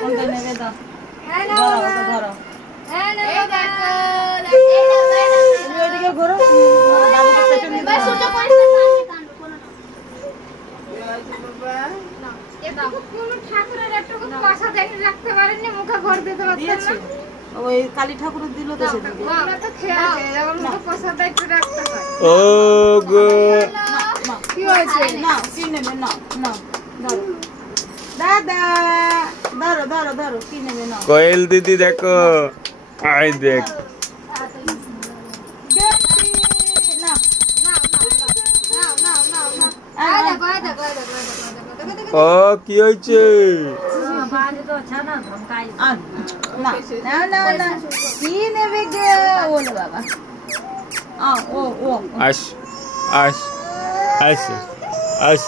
কোনটা নেবে দাও। এই নাও ধরো, বাবা। ওটা ধরো। এই নাও বাবা। তুমি ওইদিকে ঘোরো, বাবুকে পেছনে এবার দাও। সুযোগ পরিষ্কার কাঁদবে, কাঁদবে, কোনো না। এটুকু কোনো ঠাকুরের একটুকু পয়সা দেখে রাখতে পারেননি, মুখে ভর দিতে পারতেন দিয়েছে না? ওই কালী ঠাকুরের দিল তো সেদিকে। ওগুলো তো খেয়েছে, যেমন মুখে প্রসাদ একটু রাখতে হয়। ও গো না, কি হয়েছে? না, কি নেবে? না, না, ধরো। দাদা, ধরো, ধরো, ধরো, কি নেবে? না। কোয়েল দিদি দেখো, আই দেখ না, নাও, নাও, নাও, নাও। এই দেখো, এই দেখো, এই দেখো, এই দেখো, এই দেখো, দেখো, দেখো, দেখো। ও কি হয়েছে? আর, না, না, না, না, কি নেবে গে? ওলে বাবা। ও, ও, ও। আস আস আস আস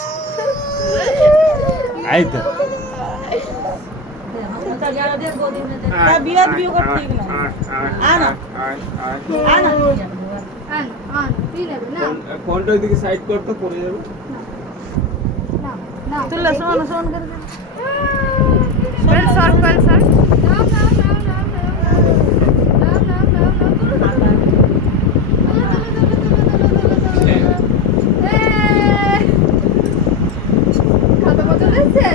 আই তো তা বিয়াদ বিয়ে করতে ঠিক না। আনো, আনো। আন, আন, কি নেবে? নাও, ফোনটা ওইদিকে সাইড করতে পড়ে যাবে। নাও, নাও। তুললে সমান সমান করে দে। বেল সর, বেল সর। নাও, নাও, নাও, নাও, নাও, নাও। নাও, নাও, নাও, নাও। তুলো, তুলো, তুলো। তুলো, তুলো, তুলো, তুলো, তুলো, তুলো, তুলো। এই! কত বছর হয়েছে?